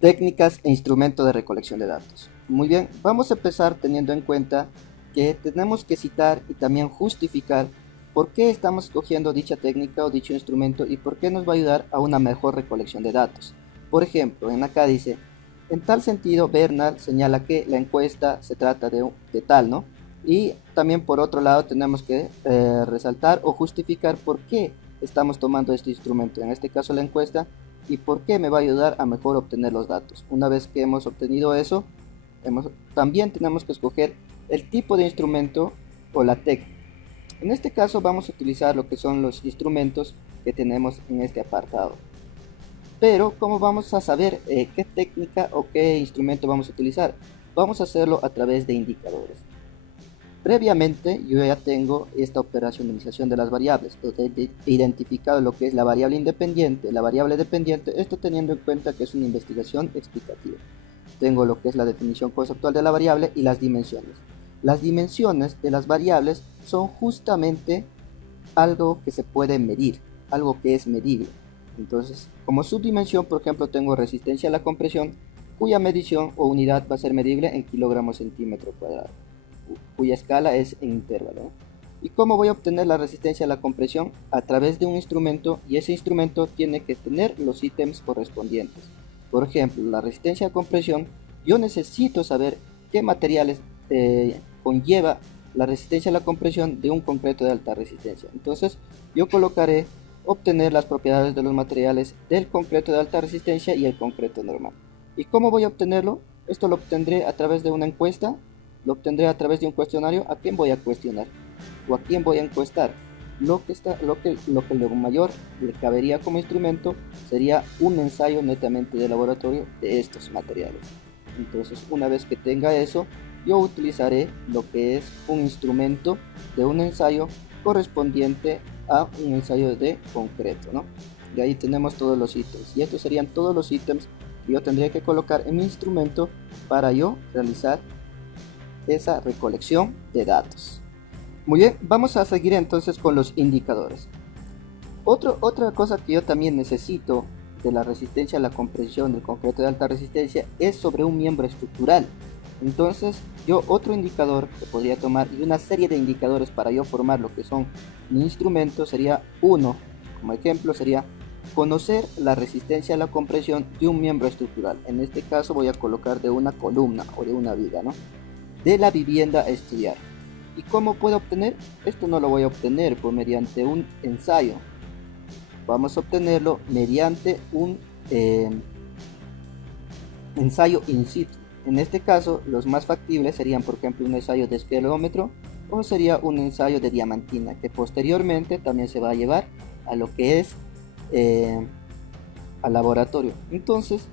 Técnicas e instrumento de recolección de datos. Muy bien, vamos a empezar teniendo en cuenta que tenemos que citar y también justificar por qué estamos escogiendo dicha técnica o dicho instrumento y por qué nos va a ayudar a una mejor recolección de datos. Por ejemplo, en acá dice, en tal sentido, Bernard señala que la encuesta se trata de tal, ¿no? Y también por otro lado tenemos que resaltar o justificar por qué estamos tomando este instrumento, en este caso la encuesta, y por qué me va a ayudar a mejor obtener los datos. Una vez que hemos obtenido eso, también tenemos que escoger el tipo de instrumento o la técnica. En este caso vamos a utilizar lo que son los instrumentos que tenemos en este apartado. Pero ¿cómo vamos a saber qué técnica o qué instrumento vamos a utilizar? Vamos a hacerlo a través de indicadores. Previamente yo ya tengo esta operacionalización de las variables, he identificado lo que es la variable independiente, la variable dependiente, esto teniendo en cuenta que es una investigación explicativa. Tengo lo que es la definición conceptual de la variable y las dimensiones. Las dimensiones de las variables son justamente algo que se puede medir, algo que es medible. Entonces, como subdimensión, por ejemplo, tengo resistencia a la compresión, cuya medición o unidad va a ser medible en kilogramos centímetro cuadrado, cuya escala es en intervalo. ¿Y cómo voy a obtener la resistencia a la compresión? A través de un instrumento, y ese instrumento tiene que tener los ítems correspondientes. Por ejemplo, la resistencia a compresión, yo necesito saber qué materiales conlleva la resistencia a la compresión de un concreto de alta resistencia. Entonces, yo colocaré obtener las propiedades de los materiales del concreto de alta resistencia y el concreto normal. ¿Y cómo voy a obtenerlo? Esto lo obtendré a través de una encuesta, lo obtendré a través de un cuestionario. ¿A quién voy a cuestionar? ¿O a quién voy a encuestar? Lo mayor le cabería como instrumento sería un ensayo netamente de laboratorio de estos materiales. Entonces, una vez que tenga eso, yo utilizaré lo que es un instrumento de un ensayo correspondiente a un ensayo de concreto, ¿no? Y ahí tenemos todos los ítems. Y estos serían todos los ítems que yo tendría que colocar en mi instrumento para yo realizar esa recolección de datos. Muy bien, vamos a seguir entonces con los indicadores. Otra cosa que yo también necesito de la resistencia a la compresión del concreto de alta resistencia es sobre un miembro estructural. Entonces yo otro indicador que podría tomar y una serie de indicadores para yo formar lo que son mi instrumento sería uno, como ejemplo sería conocer la resistencia a la compresión de un miembro estructural. En este caso voy a colocar de una columna o de una viga, ¿no? De la vivienda a estudiar. ¿Y cómo puedo obtener? Esto no lo voy a obtener por mediante un ensayo. Vamos a obtenerlo mediante un ensayo in situ. En este caso, los más factibles serían, por ejemplo, un ensayo de escalómetro o sería un ensayo de diamantina, que posteriormente también se va a llevar a lo que es al laboratorio. Entonces,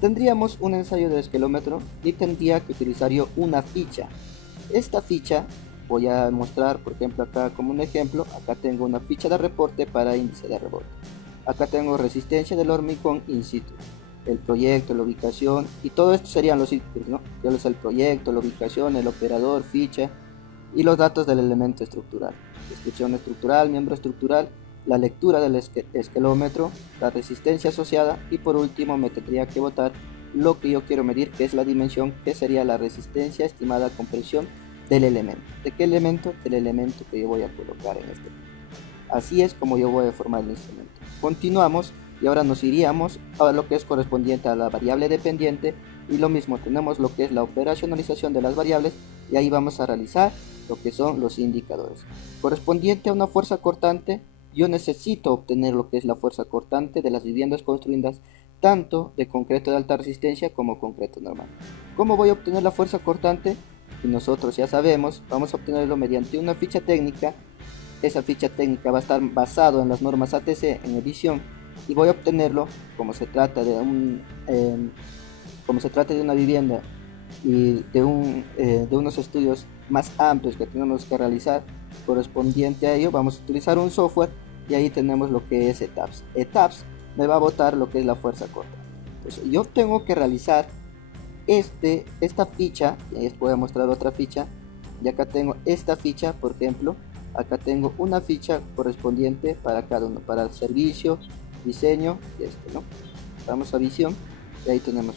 tendríamos un ensayo de escalómetro y tendría que utilizar yo una ficha. Esta ficha voy a mostrar, por ejemplo, acá como un ejemplo. Acá tengo una ficha de reporte para índice de rebote. Acá tengo resistencia del hormigón in situ, el proyecto, la ubicación, y todo esto serían los ítems, ¿no? Yo les el proyecto, la ubicación, el operador, ficha y los datos del elemento estructural. Descripción estructural, miembro estructural, la lectura del escalómetro, la resistencia asociada y por último me tendría que botar lo que yo quiero medir, que es la dimensión, que sería la resistencia estimada a compresión del elemento. ¿De qué elemento? Del elemento que yo voy a colocar en este. Así es como yo voy a formar el instrumento. Continuamos y ahora nos iríamos a lo que es correspondiente a la variable dependiente y lo mismo, tenemos lo que es la operacionalización de las variables y ahí vamos a realizar lo que son los indicadores. Correspondiente a una fuerza cortante, yo necesito obtener lo que es la fuerza cortante de las viviendas construidas tanto de concreto de alta resistencia como concreto normal. ¿Cómo voy a obtener la fuerza cortante? Y nosotros ya sabemos, vamos a obtenerlo mediante una ficha técnica. Esa ficha técnica va a estar basado en las normas ATC en edición y voy a obtenerlo como se trata de una vivienda y de unos estudios más amplios que tenemos que realizar. Correspondiente a ello vamos a utilizar un software y ahí tenemos lo que es ETAPS. ETAPS me va a botar lo que es la fuerza corta. Entonces yo tengo que realizar esta ficha, y les voy a mostrar otra ficha, y acá tengo esta ficha, por ejemplo, acá tengo una ficha correspondiente para cada uno, para el servicio, diseño y ¿no? Vamos a visión Y ahí tenemos,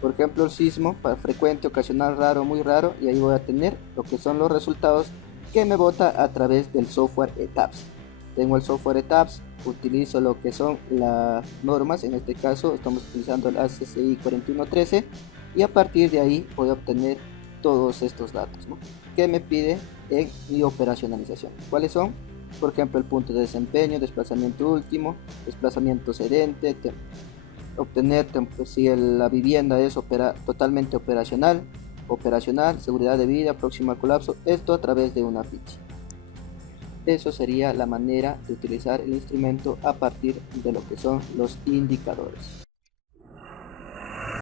por ejemplo, el sismo, para frecuente, ocasional, raro, muy raro, y ahí voy a tener lo que son los resultados que me bota a través del software ETABS. Tengo el software ETABS, utilizo lo que son las normas, en este caso estamos utilizando el ACCI 4113, y a partir de ahí voy a obtener todos estos datos, ¿no?, que me pide en mi operacionalización. ¿Cuáles son? Por ejemplo, el punto de desempeño, desplazamiento último, desplazamiento cedente, obtener si la vivienda es totalmente operacional, seguridad de vida, próximo al colapso, esto a través de una ficha. Eso sería la manera de utilizar el instrumento a partir de lo que son los indicadores.